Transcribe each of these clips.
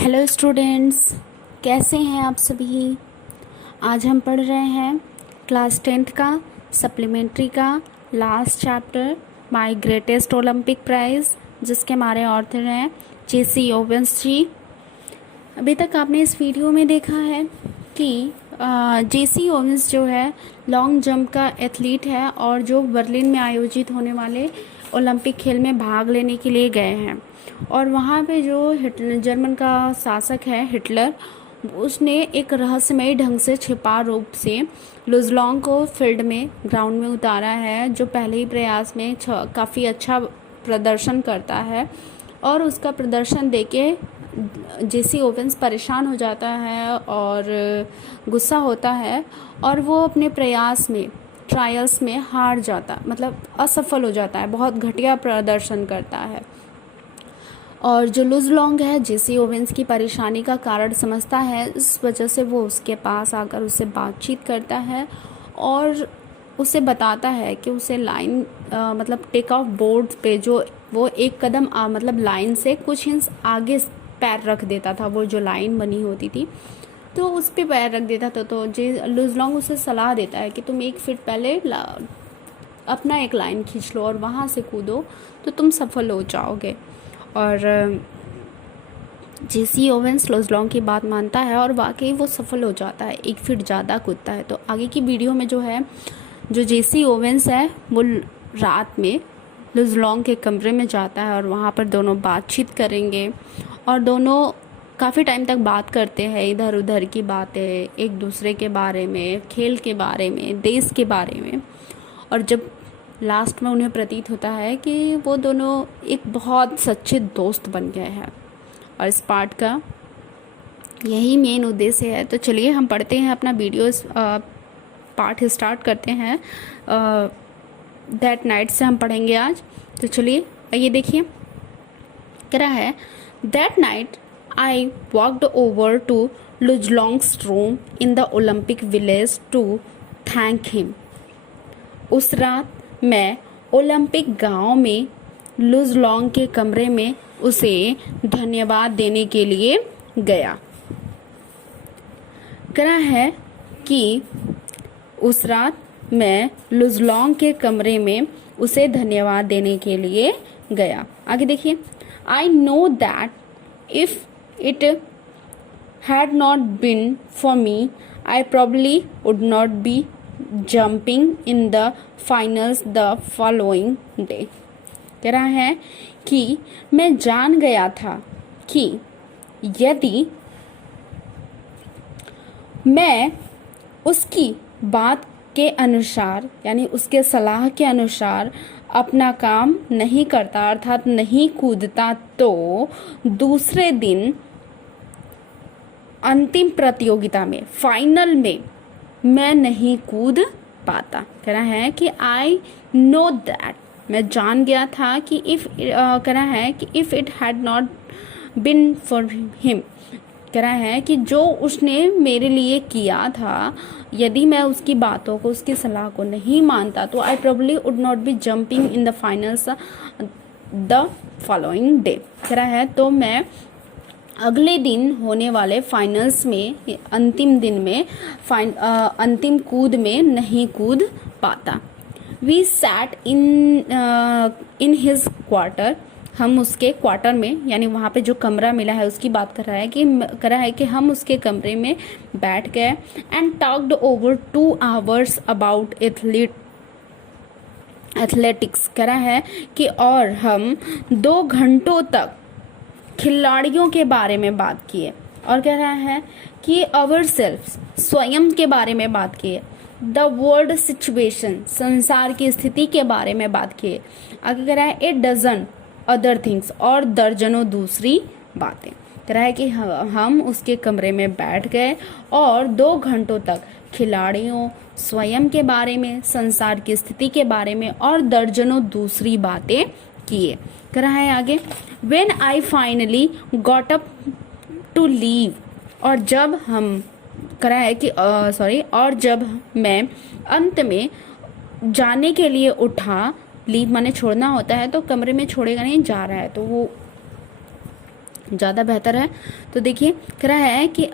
Hello students, कैसे हैं आप सभी। आज हम पढ़ रहे हैं क्लास 10th का सप्लीमेंट्री का last chapter my greatest Olympic prize, जिसके हमारे ऑथर हैं जेसी ओवेंस जी। अभी तक आपने इस वीडियो में देखा है कि जेसी ओवेंस जो है लॉन्ग जंप का एथलीट है और जो बर्लिन में आयोजित होने वाले ओलंपिक खेल में भाग लेने के लिए गए हैं। और वहाँ पे जो जर्मन का शासक है हिटलर, उसने एक रहस्यमयी ढंग से छिपा रूप से लुजलॉन्ग को फील्ड में ग्राउंड में उतारा है, जो पहले ही प्रयास में काफ़ी अच्छा प्रदर्शन करता है। और उसका प्रदर्शन देके जेसी ओवेंस परेशान हो जाता है और गुस्सा होता है और वो अपने प्रयास में ट्रायल्स में हार जाता, मतलब असफल हो जाता है, बहुत घटिया प्रदर्शन करता है। और जो लुजलॉन्ग है जेसी ओवेंस की परेशानी का कारण समझता है, इस वजह से वो उसके पास आकर उससे बातचीत करता है और उसे बताता है कि उसे लाइन मतलब टेक ऑफ बोर्ड पे जो वो एक कदम मतलब लाइन से कुछ इंच आगे पैर रख देता था, वो जो लाइन बनी होती थी तो उस पे पैर रख देता था। तो लुजलॉन्ग उसे सलाह देता है कि तुम 1 फीट पहले अपना एक लाइन खींच लो और वहाँ से कूदो तो तुम सफल हो जाओगे। और जेसी ओवेंस लुजलॉन्ग की बात मानता है और वाकई वो सफल हो जाता है, 1 फीट ज़्यादा कूदता है। तो आगे की वीडियो में जो है, जो जेसी ओवेंस है वो रात में लुजलॉन्ग के कमरे में जाता है और वहाँ पर दोनों बातचीत करेंगे और दोनों काफ़ी टाइम तक बात करते हैं, इधर उधर की बातें, एक दूसरे के बारे में, खेल के बारे में, देश के बारे में। और जब लास्ट में उन्हें प्रतीत होता है कि वो दोनों एक बहुत सच्चे दोस्त बन गए हैं। और इस पार्ट का यही मेन उद्देश्य है। तो चलिए हम पढ़ते हैं अपना वीडियो, पार्ट स्टार्ट करते हैं। दैट नाइट से हम पढ़ेंगे आज। तो चलिए ये देखिए, कह रहा है that night I walked over to Luz Long's room in the Olympic village to thank him. उस रात मैं ओलंपिक गांव में लुजलॉन्ग के कमरे में उसे धन्यवाद देने के लिए गया। कहा है कि उस रात मैं लुजलॉन्ग के कमरे में उसे धन्यवाद देने के लिए गया। आगे देखिए, I know that if it had not been for me, I probably would not be jumping in the finals the following day। कह रहा है कि मैं जान गया था कि यदि मैं उसकी बात के अनुसार, यानी उसके सलाह के अनुसार अपना काम नहीं करता, अर्थात नहीं कूदता, तो दूसरे दिन अंतिम प्रतियोगिता में, फाइनल में मैं नहीं कूद पाता। कह रहा है कि आई नो दैट, मैं जान गया था कि कह रहा है कि if it had not been for him, कह रहा है कि जो उसने मेरे लिए किया था, यदि मैं उसकी बातों को, उसकी सलाह को नहीं मानता, तो I probably would not be jumping in the finals the following day. कह रहा है तो मैं अगले दिन होने वाले फाइनल्स में, अंतिम दिन में, अंतिम कूद में नहीं कूद पाता। We sat in his quarter, हम उसके क्वार्टर में, यानी वहाँ पे जो कमरा मिला है उसकी बात कर रहा है कि हम उसके कमरे में बैठ गए and talked over 2 hours about athletics. कह रहा है कि और हम 2 घंटों तक खिलाड़ियों के बारे में बात किए। और कह रहा है कि अवर सेल्फ, स्वयं के बारे में बात किए, द वर्ल्ड सिचुएशन, संसार की स्थिति के बारे में बात किए। आगे कह रहा है ए डजन अदर थिंग्स, और दर्जनों दूसरी बातें। कह रहा है कि हम उसके कमरे में बैठ गए और 2 घंटों तक खिलाड़ियों, स्वयं के बारे में, संसार की स्थिति के बारे में और दर्जनों दूसरी बातें किए। कह रहा है आगे, When I finally got up to leave, और जब हम, कह रहा है कि और जब मैं अंत में जाने के लिए उठा, लीव माने छोड़ना होता है, तो कमरे में छोड़ेगा नहीं, जा रहा है, तो वो ज़्यादा बेहतर है। तो देखिए कह रहा है कि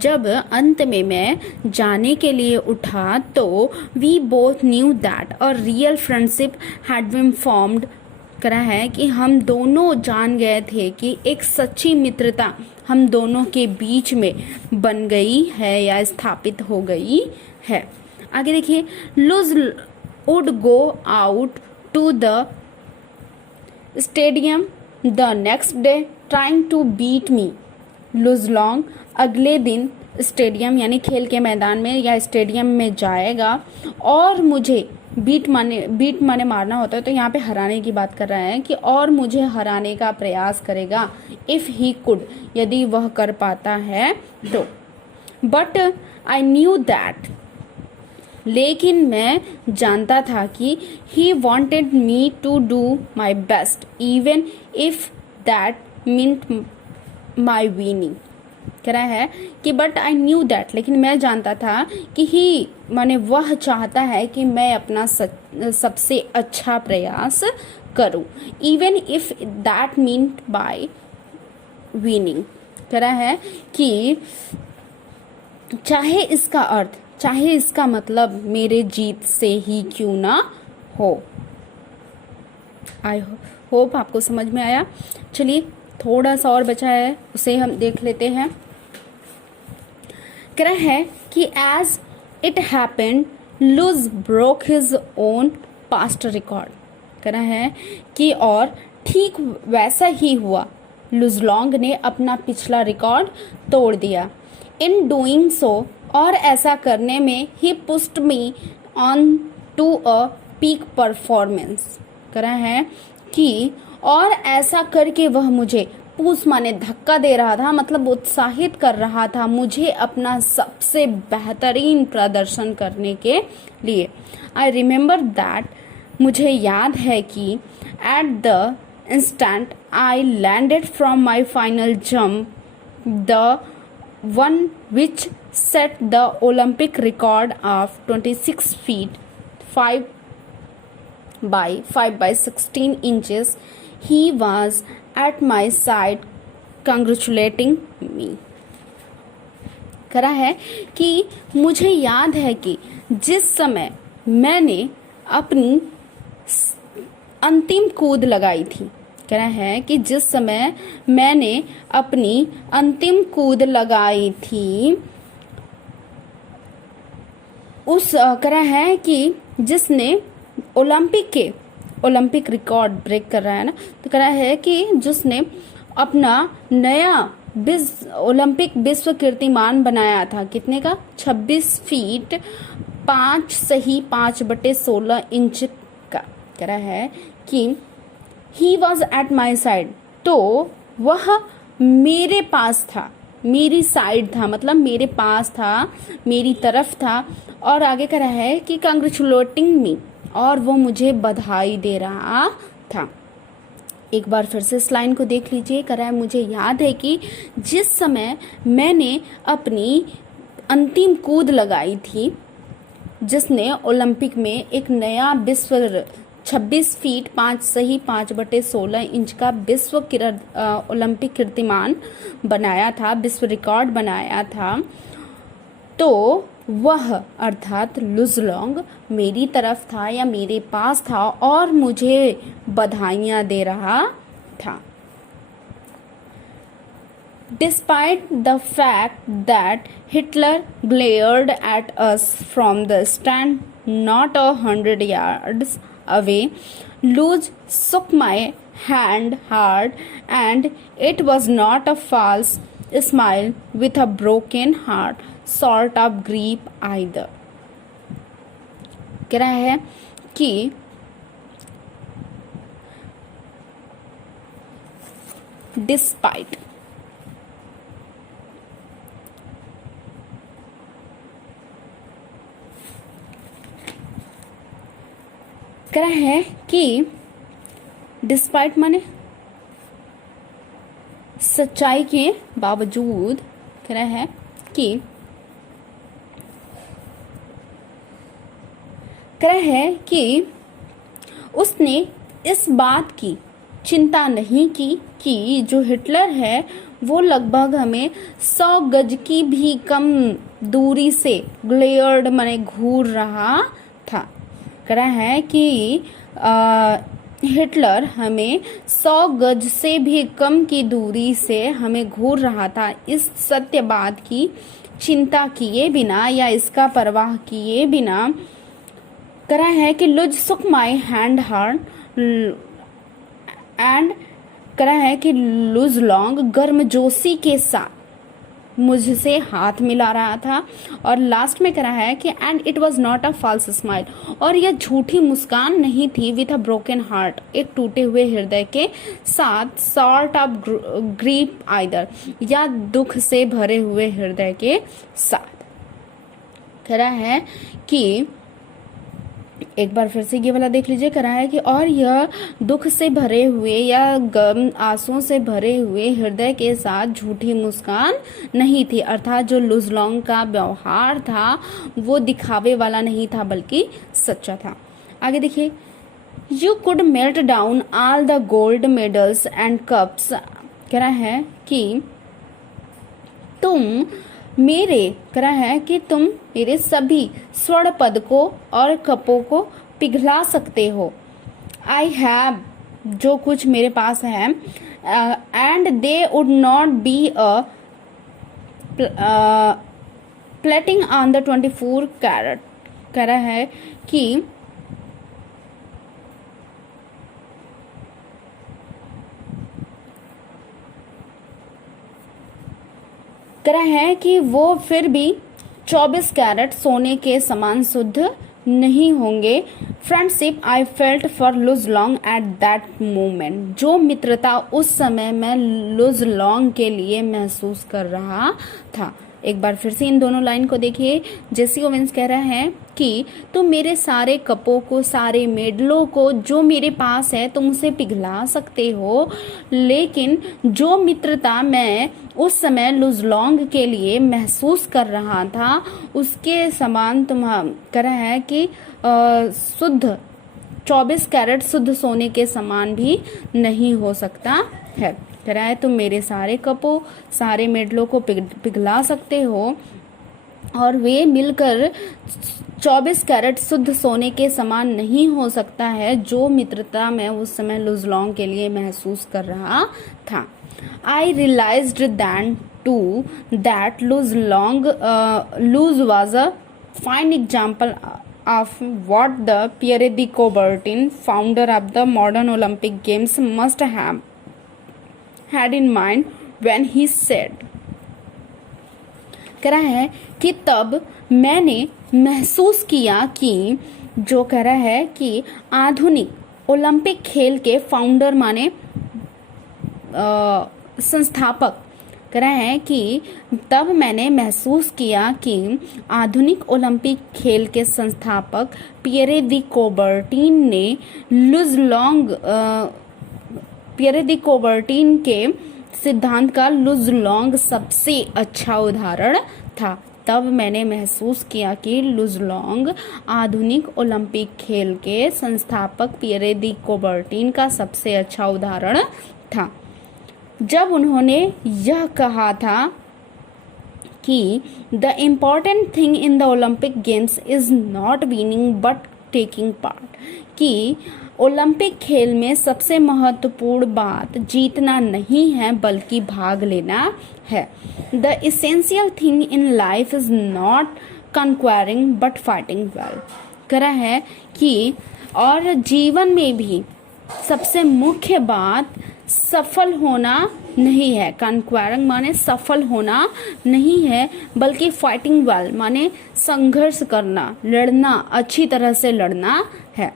जब अंत में मैं जाने के लिए उठा तो we both knew that a real friendship had been formed. कह रहा है कि हम दोनों जान गए थे कि एक सच्ची मित्रता हम दोनों के बीच में बन गई है या स्थापित हो गई है। आगे देखिए, Luz would go out to the stadium the next day trying to beat me. Luz Long अगले दिन स्टेडियम यानी खेल के मैदान में या स्टेडियम में जाएगा और मुझे बीट माने मारना होता है, तो यहाँ पे हराने की बात कर रहा है कि और मुझे हराने का प्रयास करेगा। इफ ही कुड, यदि वह कर पाता है तो। बट आई न्यू दैट, लेकिन मैं जानता था कि he wanted me to do my best even if that meant my winning. कह रहा है कि बट आई न्यू दैट, लेकिन मैं जानता था कि ही माने वह चाहता है कि मैं अपना सबसे अच्छा प्रयास करूं, even if that meant bye winning. कह रहा है कि चाहे इसका मतलब मेरे जीत से ही क्यों ना हो। आई होप आपको समझ में आया। चलिए थोड़ा सा और बचा है, उसे हम देख लेते हैं। कह रहा है कि एज इट हैपेंड लुज broke his own past record. कह रहा है कि और ठीक वैसा ही हुआ, लुजलॉन्ग ने अपना पिछला रिकॉर्ड तोड़ दिया। इन डूइंग सो, और ऐसा करने में, he pushed me on to a peak performance. कह रहा है कि और ऐसा करके वह मुझे पुश माने धक्का दे रहा था, मतलब उत्साहित कर रहा था मुझे अपना सबसे बेहतरीन प्रदर्शन करने के लिए। आई रिमेंबर दैट, मुझे याद है कि at the instant I landed from my final jump, the one which set the Olympic record of 26 feet 5 by 16 inches, he was at my side congratulating me। कह रहा है कि मुझे याद है कि जिस समय मैंने अपनी अंतिम कूद लगाई थी, कह रहा है कि जिस समय मैंने अपनी अंतिम कूद लगाई थी, उस कह रहा है कि जिसने ओलंपिक रिकॉर्ड ब्रेक कर रहा है ना, तो कह रहा है कि जिसने अपना नया ओलंपिक विश्व कीर्तिमान बनाया था, कितने का, 26 फीट 5 / 16 का। कह रहा है कि he was at my side, तो वह मेरे पास था, मेरी साइड था, मतलब मेरे पास था, मेरी तरफ था। और आगे कह रहा है कि कंग्रेचुलेटिंग मी, और वो मुझे बधाई दे रहा था। एक बार फिर से इस लाइन को देख लीजिए। कह रहा है मुझे याद है कि जिस समय मैंने अपनी अंतिम कूद लगाई थी, जिसने ओलंपिक में एक नया विश्व 26 फीट 5 / 16 का विश्व ओलंपिक कीर्तिमान बनाया था, विश्व रिकॉर्ड बनाया था, तो वह अर्थात लुजलॉन्ग मेरी तरफ था या मेरे पास था और मुझे बधाइयाँ दे रहा था। Despite the fact that Hitler glared at us from the stand not 100 yards away, Luz shook my hand hard, and it was not a false smile with a broken heart sort of grip either। कह रहा है कि despite, कह रहा है कि despite माने सच्चाई के बावजूद, कह रहा है कि कह रहा है कि उसने इस बात की चिंता नहीं की कि जो हिटलर है वो लगभग हमें 100 गज की भी कम दूरी से ग्लेयर्ड माने घूर रहा था। कह रहा है कि हिटलर हमें 100 गज से भी कम की दूरी से हमें घूर रहा था। इस सत्य बात की चिंता किए बिना या इसका परवाह किए बिना करा है कि लुज सुक माई हैंड हार्ड एंड करा है कि लुज लॉन्ग गर्मजोशी के साथ मुझसे हाथ मिला रहा था। और लास्ट में करा है कि and it was not a false smile, और यह झूठी मुस्कान नहीं थी विथ अ ब्रोकन हार्ट, एक टूटे हुए हृदय के साथ, सॉर्ट ऑफ ग्रीफ आइदर, या दुख से भरे हुए हृदय के साथ। करा है कि एक बार फिर से ये वाला देख लीजिए। करा है कि और यह दुख से भरे हुए या गम आंसुओं से भरे हुए हृदय के साथ झूठी मुस्कान नहीं थी, अर्थात जो लुजलॉन्ग का व्यवहार था वो दिखावे वाला नहीं था बल्कि सच्चा था। आगे देखिए, you could melt down all the gold medals and cups. कह रहा है कि तुम मेरे सभी स्वर्ण पदकों और कपों को पिघला सकते हो। आई हैव, जो कुछ मेरे पास है, and they would not be a plating on the 24 carat. कह रहा है कि वो फिर भी 24 कैरेट सोने के समान शुद्ध नहीं होंगे। फ्रेंडशिप आई फेल्ट फॉर लुज लॉन्ग एट दैट मोमेंट, जो मित्रता उस समय मैं लुज लॉन्ग के लिए महसूस कर रहा था। एक बार फिर से इन दोनों लाइन को देखिए। जेसी ओवेंस कह रहा है कि तुम मेरे सारे कपों को, सारे मेडलों को जो मेरे पास है तुम उसे पिघला सकते हो, लेकिन जो मित्रता मैं उस समय लुजलॉन्ग के लिए महसूस कर रहा था उसके समान तुम कह रहा है कि शुद्ध 24 कैरेट शुद्ध सोने के समान भी नहीं हो सकता है। कह रहा है तुम मेरे सारे कपों, सारे मेडलों को पिघला सकते हो और वे मिलकर 24 कैरेट शुद्ध सोने के समान नहीं हो सकता है जो मित्रता मैं उस समय लुजलॉन्ग के लिए महसूस कर रहा था। I realized then too that Luz was a fine example of what the Pierre de Coubertin, founder of the modern Olympic Games, must have had in mind when he said, कह रहा है कि तब मैंने महसूस किया कि जो कह रहा है कि आधुनिक ओलंपिक खेल के फाउंडर माने संस्थापक, कह रहा है कि तब मैंने महसूस किया कि आधुनिक ओलंपिक खेल के संस्थापक पियरे दी कोबर्टिन के सिद्धांत का लुजलॉन्ग सबसे अच्छा उदाहरण था। तब मैंने महसूस किया कि लुजलॉन्ग आधुनिक ओलंपिक खेल के संस्थापक पियरे दी कोबर्टिन का सबसे अच्छा उदाहरण था जब उन्होंने यह कहा था कि the important thing in the Olympic games is not winning but taking part, कि ओलंपिक खेल में सबसे महत्वपूर्ण बात जीतना नहीं है बल्कि भाग लेना है। The essential thing in life is not conquering but fighting well. कह रहा है कि और जीवन में भी सबसे मुख्य बात सफल होना नहीं है, कन्क्वायरिंग माने सफल होना नहीं है, बल्कि फाइटिंग वेल माने संघर्ष करना, लड़ना, अच्छी तरह से लड़ना है।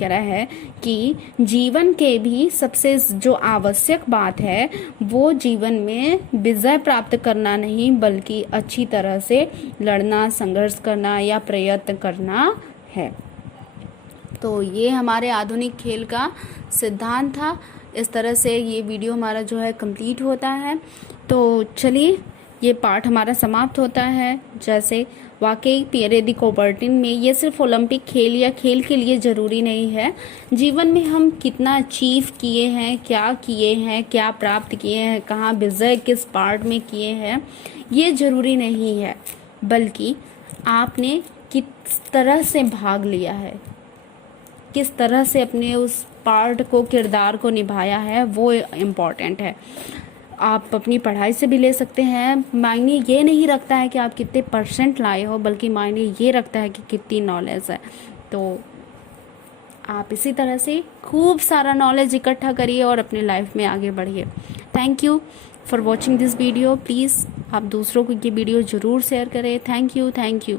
कह रहा है कि जीवन के भी सबसे जो आवश्यक बात है वो जीवन में विजय प्राप्त करना नहीं बल्कि अच्छी तरह से लड़ना, संघर्ष करना या प्रयत्न करना है। तो ये हमारे आधुनिक खेल का सिद्धांत था। इस तरह से ये वीडियो हमारा जो है कंप्लीट होता है। तो चलिए ये पार्ट हमारा समाप्त होता है। जैसे वाकई पीरियड कोऑपरेटिव में ये सिर्फ ओलंपिक खेल या खेल के लिए ज़रूरी नहीं है, जीवन में हम कितना अचीव किए हैं, क्या प्राप्त किए हैं, कहाँ विजय किस पार्ट में किए हैं, ये ज़रूरी नहीं है, बल्कि आपने किस तरह से भाग लिया है, किस तरह से अपने उस पार्ट को, किरदार को निभाया है, वो इम्पॉर्टेंट है। आप अपनी पढ़ाई से भी ले सकते हैं। मायने ये नहीं रखता है कि आप कितने परसेंट लाए हो, बल्कि मायने ये रखता है कि कितनी नॉलेज है। तो आप इसी तरह से खूब सारा नॉलेज इकट्ठा करिए और अपनी लाइफ में आगे बढ़िए। Thank you for watching this video. Please आप दूसरों को ये वीडियो ज़रूर शेयर करें। Thank you.